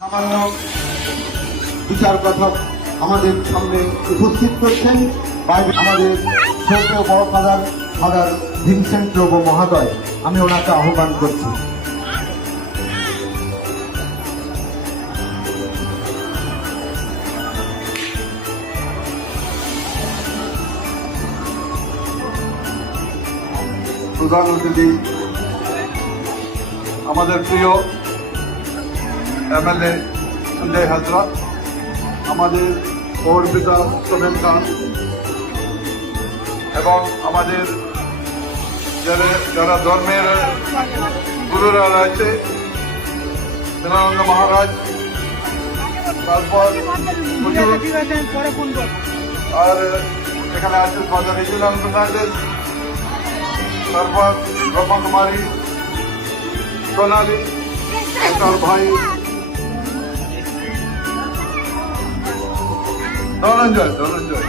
সামান্য বিচার কথা আমাদের সামনে উপস্থিত করছেন আমাদের ছোট বড় ফাদার ভিনসেন্ট লোবো মহোদয়। আমি ওনাকে আহ্বান করছি। প্রধান অতিথি আমাদের প্রিয় এমএলএ সঞ্জয় হাজরা, আমাদের পৌরপিতা সোহেল খান এবং আমাদের যারা ধর্মের গুরুরা রয়েছে, বিনন্দ মহারাজ, তারপর আর এখানে আছে ফাদার ইসলাম ফার্নান্ডেজ, তারপর ব্রহ্মা কুমারী সোনালী, তার ভাই ধনঞ্জয়।